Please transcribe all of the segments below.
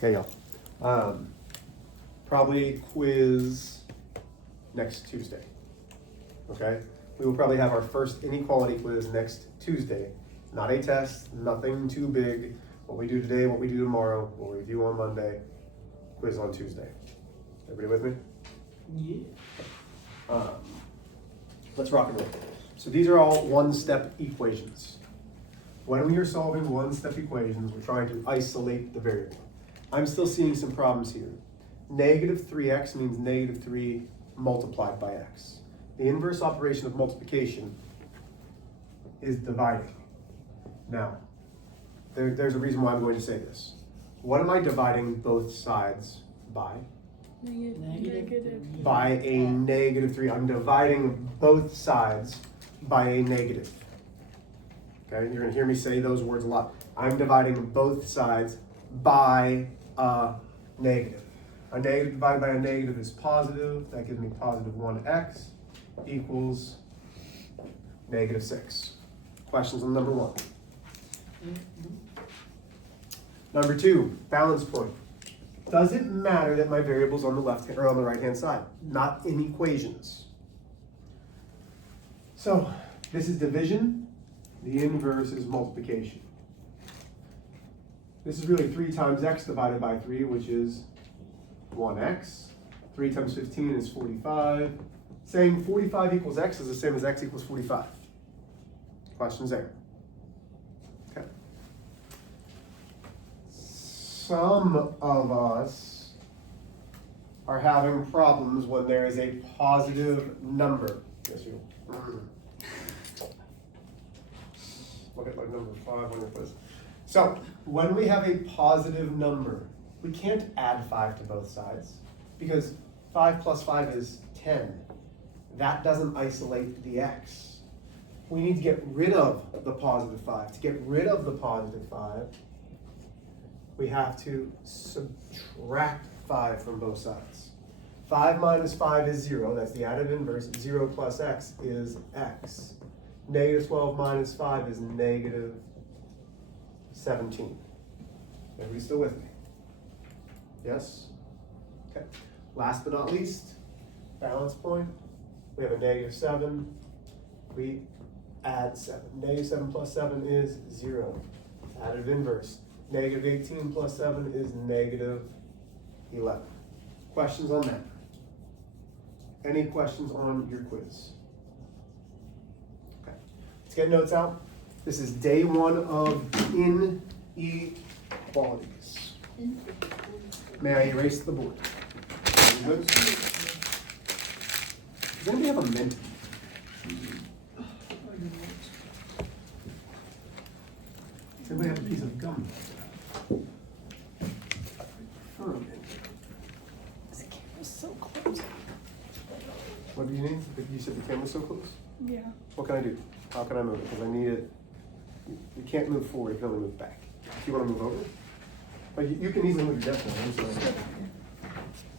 Okay, y'all. Probably quiz next Tuesday. Okay? We will probably have our first inequality quiz next Tuesday. Not a test, nothing too big. What we do today, what we do tomorrow, we'll review on Monday, quiz on Tuesday. Everybody with me? Yeah. Let's rock and roll. So these are all one-step equations. When we are solving one-step equations, we're trying to isolate the variable. I'm still seeing some problems here. Negative 3x means negative 3 multiplied by x. The inverse operation of multiplication is dividing. Now, there's a reason why I'm going to say this. What am I dividing both sides by? Negative. By a negative 3. I'm dividing both sides by a negative. Okay, you're going to hear me say those words a lot. I'm dividing both sides by a negative. A negative divided by a negative is positive. That gives me positive 1x equals negative 6. Questions on number 1. Number 2, balance point. Does it matter that my variable's on the left or on the right hand side? Not in equations. So this is division. The inverse is multiplication. This is really 3 times x divided by 3, which is 1x. 3 times 15 is 45. Saying 45 equals x is the same as x equals 45. Questions there? Okay. Some of us are having problems when there is a positive number. Yes, you. Look at my number 5 on your quiz. So, when we have a positive number, we can't add 5 to both sides because 5 plus 5 is 10. That doesn't isolate the x. We need to get rid of the positive 5. To get rid of the positive 5, we have to subtract 5 from both sides. 5 minus 5 is 0. That's the additive inverse. 0 plus x is x. Negative 12 minus 5 is negative 17. Everybody still with me? Yes? Okay. Last but not least, balance point. We have a negative 7. We add 7. Negative 7 plus 7 is 0. Additive inverse. Negative 18 plus 7 is negative 11. Questions on that? Any questions on your quiz? Okay. Let's get notes out. This is day 1 of inequalities. May I erase the board? You good? Does anybody have a mint? Does anybody have a piece of gum? For a mint. This camera's so close. What do you need? You said the camera's so close? Yeah. What can I do? How can I move it? Because I need it. You can't move forward, you can only move back. If you want to move over, but you can easily move your desk down.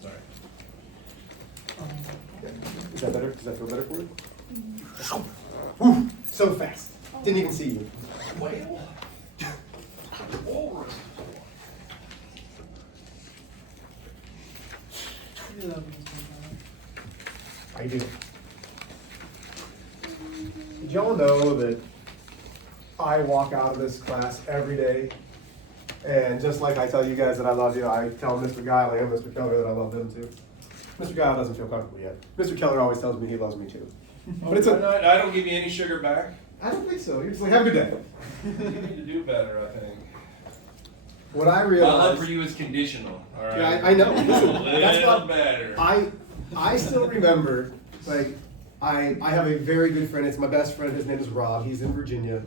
Sorry. Is that better? Does that feel better for you? Whew, so fast. Didn't even see you. I do. Did y'all know that I walk out of this class every day, and just like I tell you guys that I love you, I tell Mr. Guile and Mr. Keller that I love them too. Mr. Guile doesn't feel comfortable yet. Mr. Keller always tells me he loves me too. But it's I don't give you any sugar back. I don't think so. You're just like, have a good day. You need to do better, I think. What I My love realized. for you is conditional. All right. Yeah, I know. Listen, that's Little not better. I still remember, like, I have a very good friend. It's my best friend. His name is Rob. He's in Virginia.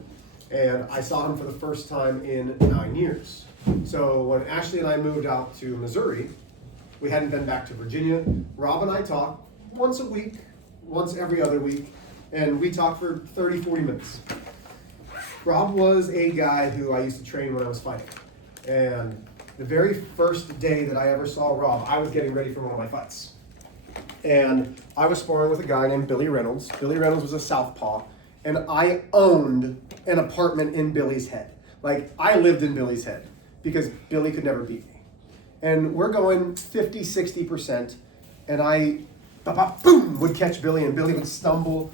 And I saw him for the first time in 9 years. So when Ashley and I moved out to Missouri, we hadn't been back to Virginia. Rob and I talk once a week, once every other week, and we talk for 30, 40 minutes. Rob was a guy who I used to train when I was fighting. And the very first day that I ever saw Rob, I was getting ready for one of my fights. And I was sparring with a guy named Billy Reynolds. Billy Reynolds was a southpaw, and I owned an apartment in Billy's head. Like, I lived in Billy's head because Billy could never beat me. And we're going 50, 60%, and I, bop, bop, boom, would catch Billy, and Billy would stumble.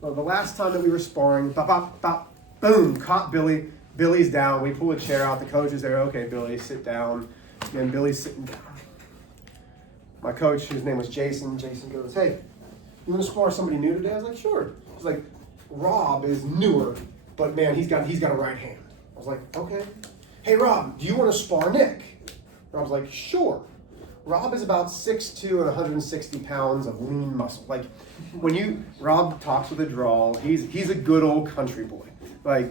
Well, the last time that we were sparring, bop, bop, bop, boom, caught Billy. Billy's down. We pull a chair out. The coach is there. Okay, Billy, sit down. And Billy's sitting down. My coach, whose name was Jason goes, hey, you want to spar somebody new today? I was like, sure. He's like, Rob is newer, but man, he's got a right hand. I was like, okay. Hey, Rob, do you want to spar Nick? And I was like, sure. Rob is about 6'2" and 160 pounds of lean muscle. Like, Rob talks with a drawl, he's a good old country boy. Like,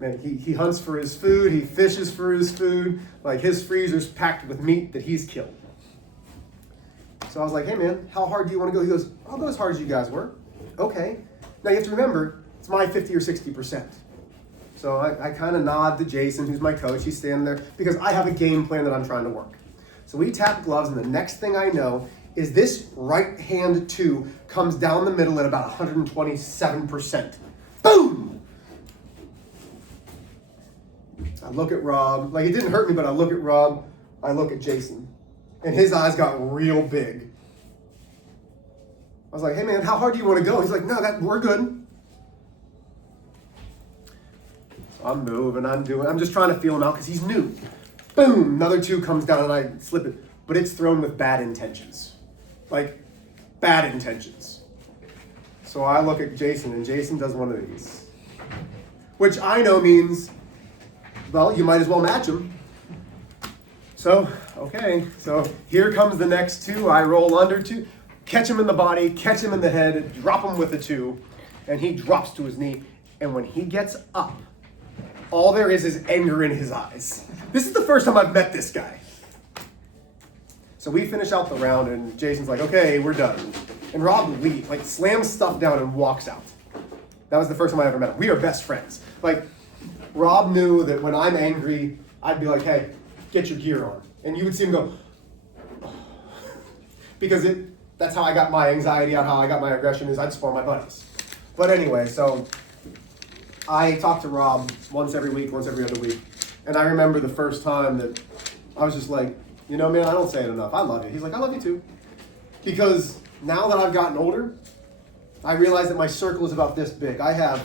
man, he hunts for his food, he fishes for his food. Like, his freezer's packed with meat that he's killed. So I was like, hey man, how hard do you want to go? He goes, I'll go as hard as you guys were. Okay. Now you have to remember, it's my 50 or 60%. So I kind of nod to Jason, who's my coach. He's standing there because I have a game plan that I'm trying to work. So we tap gloves, and the next thing I know is this right hand two comes down the middle at about 127%. Boom! I look at Rob. Like, it didn't hurt me, but I look at Rob. I look at Jason. And his eyes got real big. I was like, hey man, how hard do you want to go? He's like, no, we're good. So I'm moving, I'm just trying to feel him out because he's new. Boom, another two comes down and I slip it. But it's thrown with bad intentions. Like, bad intentions. So I look at Jason, and Jason does one of these. Which I know means, well, you might as well match him. So, okay, so here comes the next two. I roll under two, catch him in the body, catch him in the head, drop him with a two, and he drops to his knee. And when he gets up, all there is anger in his eyes. This is the first time I've met this guy. So we finish out the round, and Jason's like, okay, we're done. And Rob leaves, like, slams stuff down and walks out. That was the first time I ever met him. We are best friends. Like, Rob knew that when I'm angry, I'd be like, hey, get your gear on. And you would see him go, because that's how I got my anxiety out, how I got my aggression, is I'd spar my buddies. But anyway, so I talk to Rob once every week, once every other week. And I remember the first time that I was just like, you know, man, I don't say it enough. I love you. He's like, I love you too. Because now that I've gotten older, I realize that my circle is about this big. I have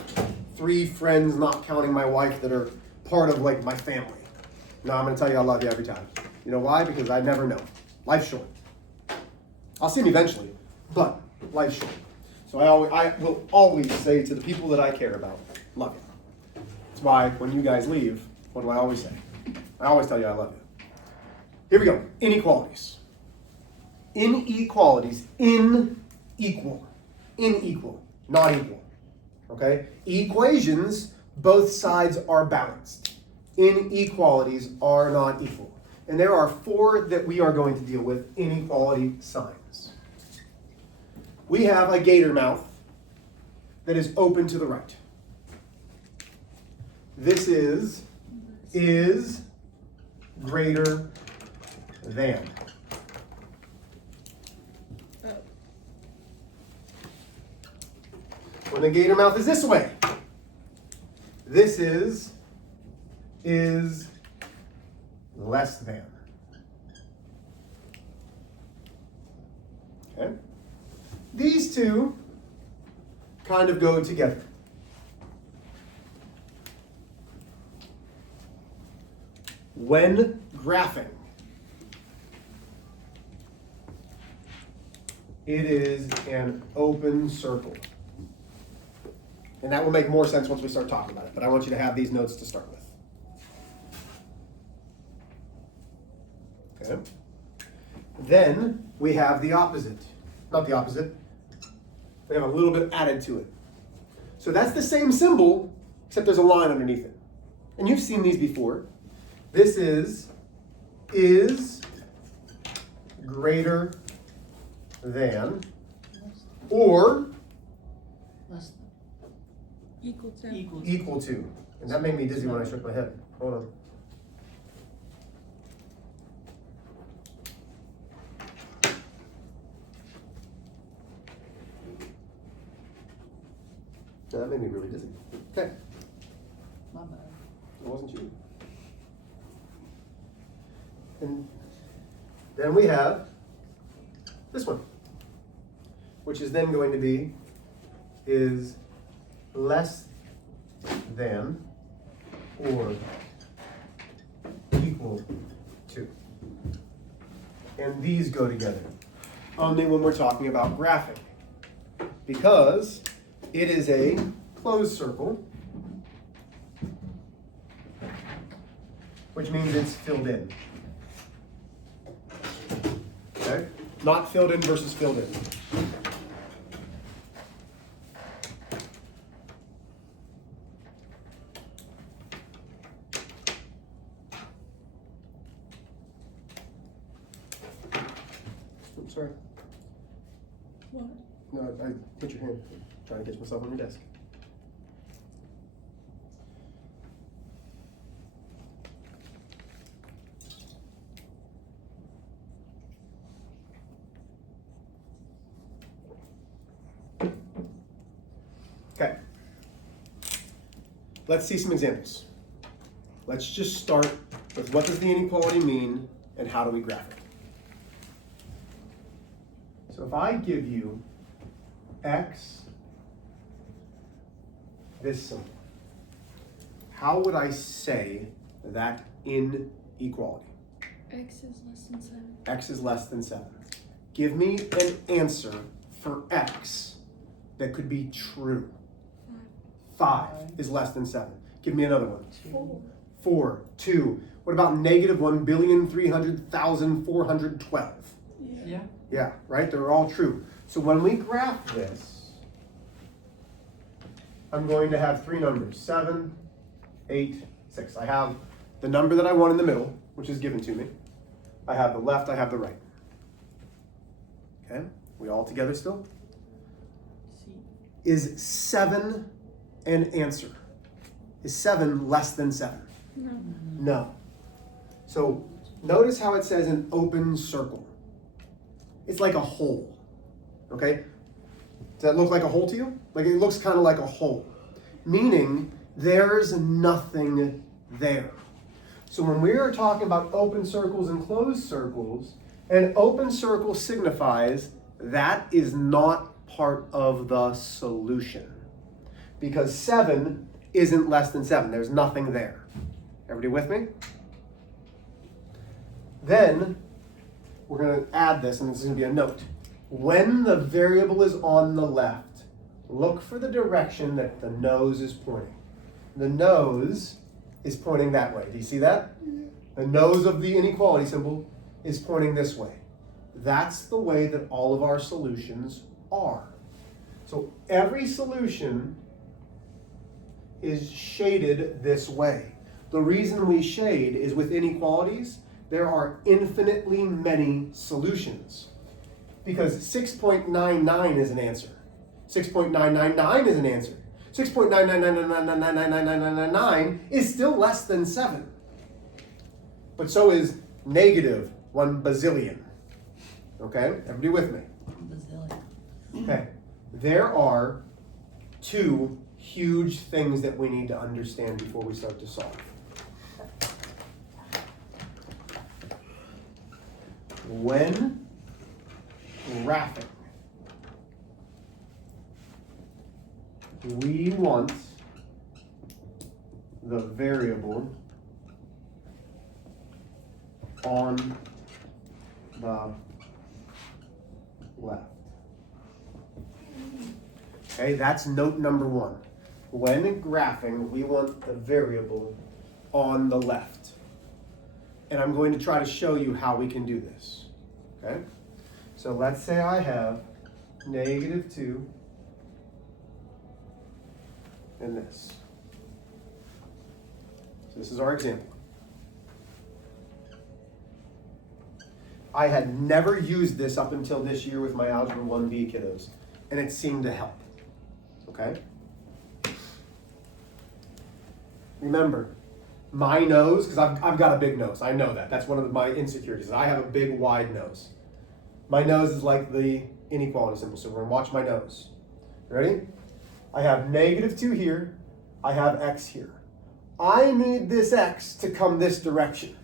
3 friends, not counting my wife, that are part of, like, my family. No, I'm going to tell you I love you every time. You know why? Because I never know. Life's short. I'll see him eventually, but life's short. So I will always say to the people that I care about, love you. That's why when you guys leave, what do I always say? I always tell you I love you. Here we go. Inequalities. Inequalities. Unequal, not equal. Okay? Equations, both sides are balanced. Inequalities are not equal. And there are 4 that we are going to deal with, inequality signs. We have a gator mouth that is open to the right. This is greater than. When the gator mouth is this way, this is less than. Okay? These two kind of go together. When graphing, it is an open circle. And that will make more sense once we start talking about it, but I want you to have these notes to start with. Okay. Then we have the opposite. Not the opposite. We have a little bit added to it. So that's the same symbol, except there's a line underneath it. And you've seen these before. This is greater than, or Less than. Equal to. equal to. And that made me dizzy when I shook my head. Hold on. That made me really dizzy. Okay. My bad. It wasn't you. And Then we have this one, which is then going to be is less than or equal to. And these go together, only when we're talking about graphing, because it is a closed circle, which means it's filled in. Okay? Not filled in versus filled in. Oops, sorry. What? No, I put your hand. I'm trying to get myself on your desk. Okay. Let's see some examples. Let's just start with what does the inequality mean and how do we graph it? So if I give you x, this symbol, how would I say that inequality? X is less than 7. X is less than 7. Give me an answer for x that could be true. 5 is less than 7. Give me another one. 4. 4, 2. What about negative 1,300,412? Yeah. Yeah, right? They're all true. So when we graph this, I'm going to have 3 numbers, 7, 8, 6. I have the number that I want in the middle, which is given to me. I have the left, I have the right. Okay, we all together still? C. Is 7 an answer? Is 7 less than 7? No. No. So notice how it says an open circle. It's like a hole. Okay? Does that look like a hole to you? Like it looks kind of like a hole. Meaning there's nothing there. So when we are talking about open circles and closed circles, an open circle signifies that is not part of the solution. Because 7 isn't less than 7. There's nothing there. Everybody with me? Then we're going to add this, and this is going to be a note. When the variable is on the left, look for the direction that the nose is pointing. The nose is pointing that way. Do you see that? The nose of the inequality symbol is pointing this way. That's the way that all of our solutions are. So every solution is shaded this way. The reason we shade is with inequalities, there are infinitely many solutions. Because 6.99 is an answer. 6.999 is an answer. 6.999999999 is still less than 7. But so is negative 1 bazillion. Okay? Everybody with me? Bazillion. Okay. There are 2 huge things that we need to understand before we start to solve. When graphing, we want the variable on the left. Okay, that's note number 1. When graphing, we want the variable on the left. And I'm going to try to show you how we can do this. Okay? So let's say I have negative 2 and this. So this is our example. I had never used this up until this year with my Algebra 1B kiddos, and it seemed to help. Okay? Remember, my nose, because I've got a big nose. I know that. That's one of my insecurities. I have a big, wide nose. My nose is like the inequality symbol, so we're going to watch my nose. Ready? I have negative 2 here. I have x here. I need this x to come this direction.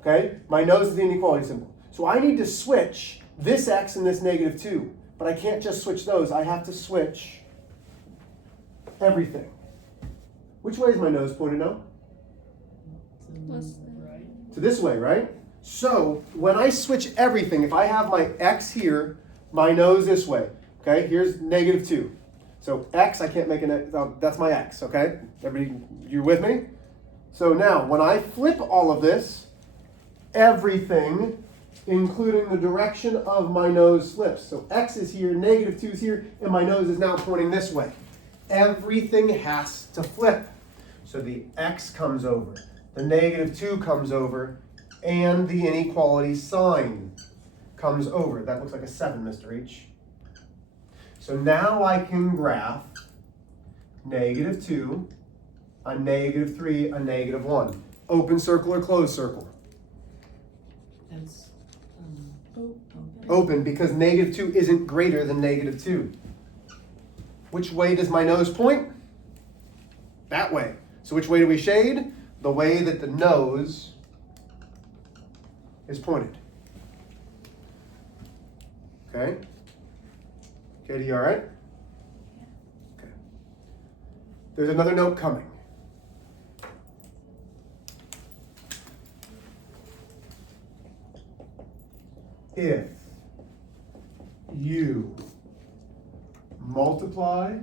Okay? My nose is the inequality symbol. So I need to switch this x and this -2. But I can't just switch those. I have to switch everything. Which way is my nose pointed now? Less than. To this way, right? So when I switch everything, if I have my x here, my nose this way, okay? Here's -2. So x, I can't make that's my x, okay? Everybody, you with me? So now, when I flip all of this, everything, including the direction of my nose, flips. So x is here, -2 is here, and my nose is now pointing this way. Everything has to flip. So the x comes over, the -2 comes over, and the inequality sign comes over. That looks like a 7, Mr. H. So now I can graph -2, a -3, a -1. Open circle or closed circle? That's, Open, because -2 isn't greater than -2. Which way does my nose point? That way. So which way do we shade? The way that the nose is pointed. Okay? Katie, all right? Okay. There's another note coming. If you multiply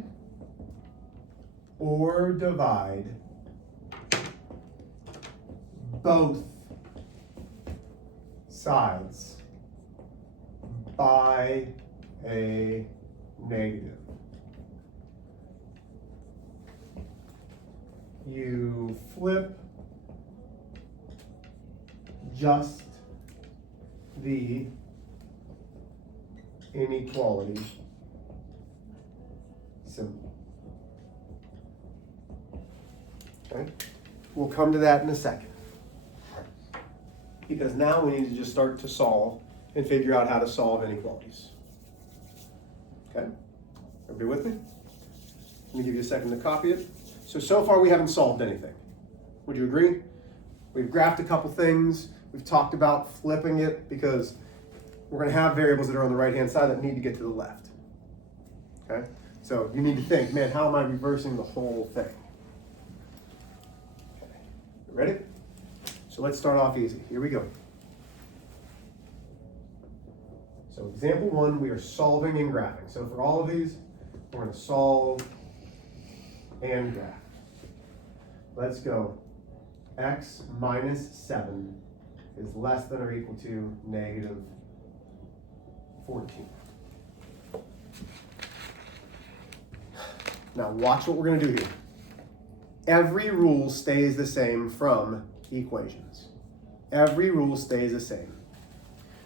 or divide both sides by a negative, you flip just the inequality symbol. Okay? We'll come to that in a second. Because now we need to just start to solve and figure out how to solve inequalities. Okay? Everybody with me? Let me give you a second to copy it. So far we haven't solved anything. Would you agree? We've graphed a couple things. We've talked about flipping it because we're going to have variables that are on the right-hand side that need to get to the left. Okay? So you need to think, man, how am I reversing the whole thing? Okay. Ready? So let's start off easy. Here we go. So example 1, we are solving and graphing. So for all of these, we're going to solve and graph. Let's go. X minus 7 is less than or equal to negative 14. Now watch what we're going to do here. Every rule stays the same from equations. Every rule stays the same.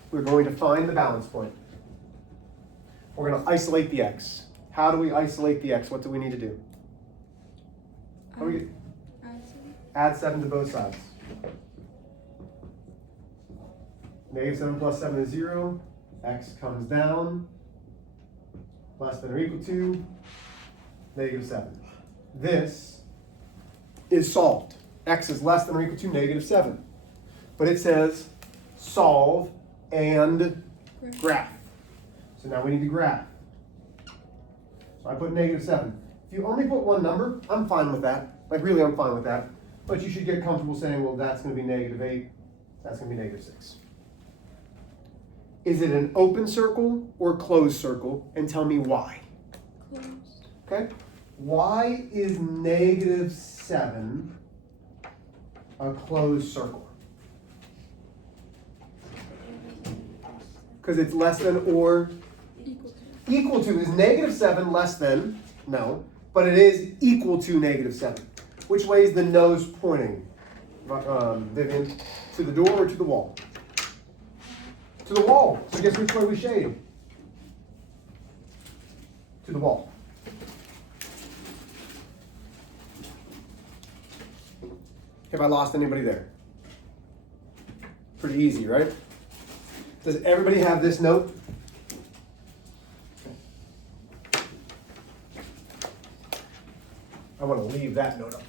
We're going to find the balance point. We're going to isolate the x. How do we isolate the x? What do we need to do? How do we add 7 to both sides? Negative 7 plus 7 is 0. X comes down. Less than or equal to negative 7. This is solved. X is less than or equal to negative 7. But it says solve and graph. So now we need to graph. So I put negative 7. If you only put one number, I'm fine with that. Like really, I'm fine with that. But you should get comfortable saying, well, that's going to be negative 8. That's going to be negative 6. Is it an open circle or closed circle? And tell me why. Closed. Okay? Why is negative 7 a closed circle? Because it's less than or Equal to. equal to. Is negative 7 less than? No. But it is equal to negative 7. Which way is the nose pointing? Vivian? To the door or to the wall? To the wall. So guess which way we shade? To the wall. Have I lost anybody there? Pretty easy, right? Does everybody have this note? I want to leave that note up there.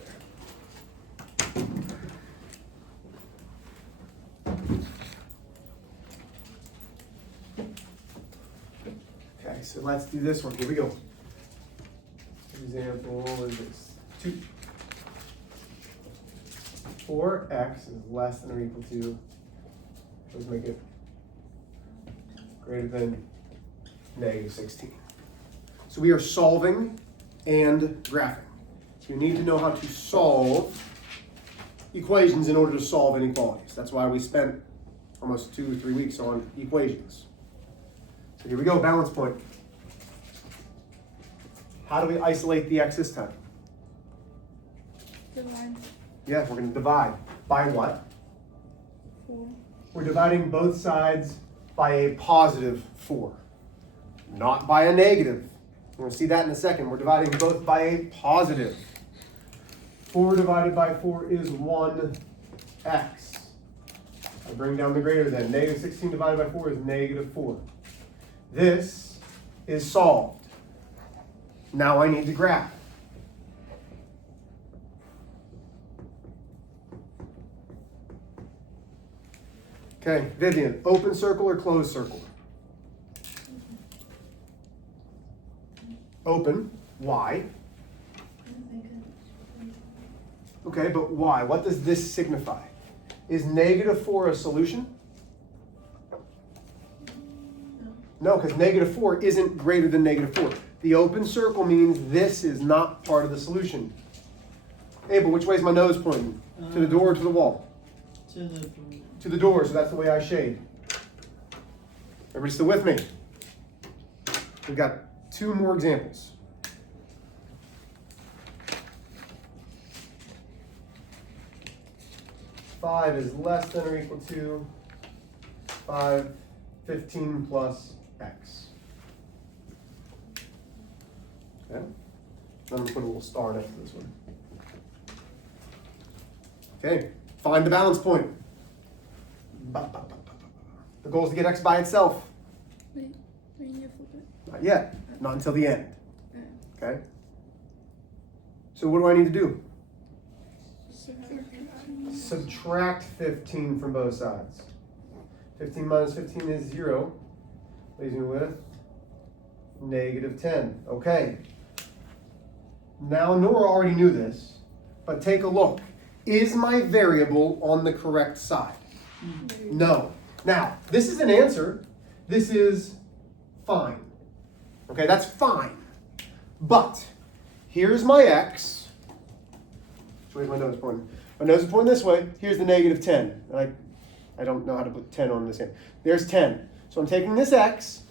So let's do this one. Here we go. Example is 2. 4x is less than or equal to, let's make it greater than negative 16. So we are solving and graphing. So you need to know how to solve equations in order to solve inequalities. That's why we spent almost 2 or 3 weeks on equations. So here we go, balance point. How do we isolate the x this time? Divide Yeah, we're going to divide. By what? 4. We're dividing both sides by a positive 4, not by a negative. We're going to see that in a second. We're dividing both by a positive. 4 divided by 4 is 1x. I bring down the greater than. Negative 16 divided by 4 is negative 4. This is solved. Now I need to graph. Okay, Vivian, open circle or closed circle? Open. Why? Okay, but why? What does this signify? Is negative 4 a solution? No, because negative 4 isn't greater than negative 4. The open circle means this is not part of the solution. Abel, which way is my nose pointing? To the door or to the wall? To the. To the door, so that's the way I shade. Everybody still with me? We've got 2 more examples. Five is less than or equal to 15 plus x. Okay. I'm going to put a little star next to this one. Okay, find the balance point. The goal is to get x by itself. Wait, are you flip it? Not yet, not until the end. Uh, Okay? So what do I need to do? Subtract 15 from both sides. 15 minus 15 is 0. Leaves me with negative 10. Okay. Now Nora already knew this, but take a look. Is my variable on the correct side? No. Now, this is an answer. This is fine. Okay, that's fine. But here's my x. Which way is my nose pointing? My nose is pointing this way. Here's the negative 10. I don't know how to put 10 on this end. There's 10. So I'm taking this x.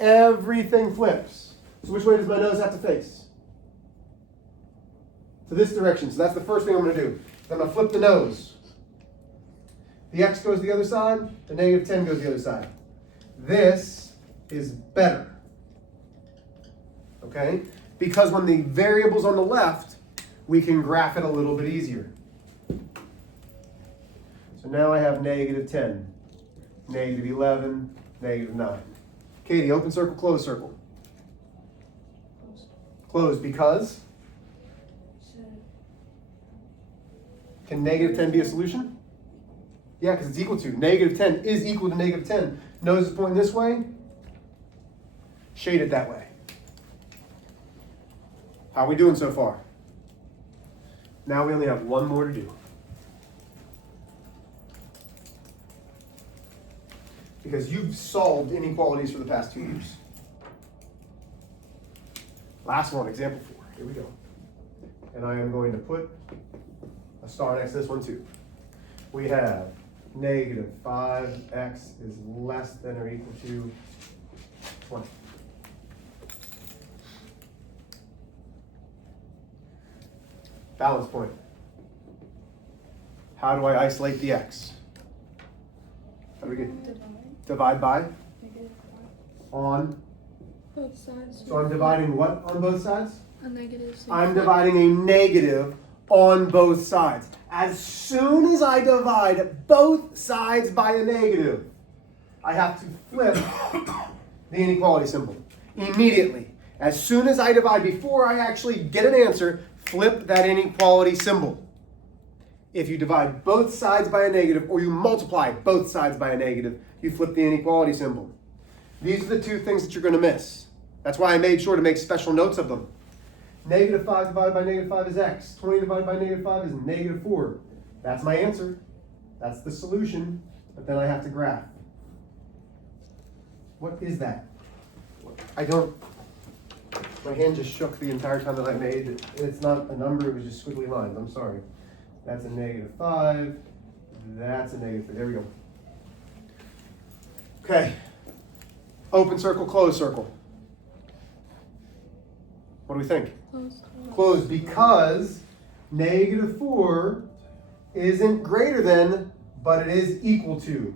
Everything flips. So which way does my nose have to face? To this direction. So that's the first thing I'm going to do. I'm going to flip the nose. The x goes the other side, the negative 10 goes the other side. This is better. Okay? Because when the variable's on the left, we can graph it a little bit easier. So now I have negative 10, negative 11, negative 9. Katie, open circle, closed circle. Closed because? Can negative 10 be a solution? Yeah, because it's equal to. Negative 10 is equal to negative 10. Nose is pointing this way. Shade it that way. How are we doing so far? Now we only have one more to do. Because you've solved inequalities for the past 2 years. Last one, example 4. Here we go. And I am going to put a star next to this one too. We have negative 5x is less than or equal to 20. Balance point. How do I isolate the x? How do we get? Divide by? On? Both sides. So I'm dividing what on both sides? A negative. So I'm dividing a negative on both sides. As soon as I divide both sides by a negative, I have to flip the inequality symbol immediately. As soon as I divide, before I actually get an answer, flip that inequality symbol. If you divide both sides by a negative, or you multiply both sides by a negative, you flip the inequality symbol. These are the 2 things that you're going to miss. That's why I made sure to make special notes of them. Negative 5 divided by negative 5 is x. 20 divided by negative 5 is negative 4. That's my answer. That's the solution, but then I have to graph. What is that? I don't, my hand just shook the entire time that I made it. It's not a number, it was just squiggly lines, I'm sorry. That's a negative 5, that's a negative 3, there we go. Okay, open circle, closed circle. What do we think? Close. Closed, because negative 4 isn't greater than, but it is equal to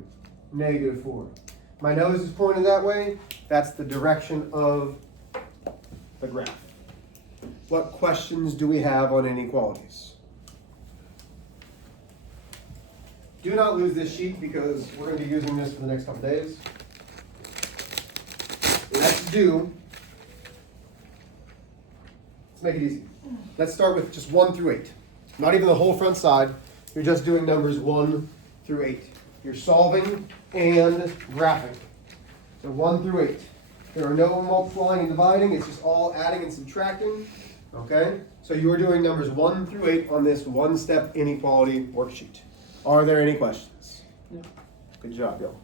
negative 4. My nose is pointed that way. That's the direction of the graph. What questions do we have on inequalities? Do not lose this sheet because we're going to be using this for the next couple days. Let's make it easy. Let's start with just 1 through 8. Not even the whole front side. You're just doing numbers 1 through 8. You're solving and graphing. So 1 through 8. There are no multiplying and dividing. It's just all adding and subtracting. Okay? So you are doing numbers 1 through 8 on this one-step inequality worksheet. Are there any questions? No. Good job, y'all.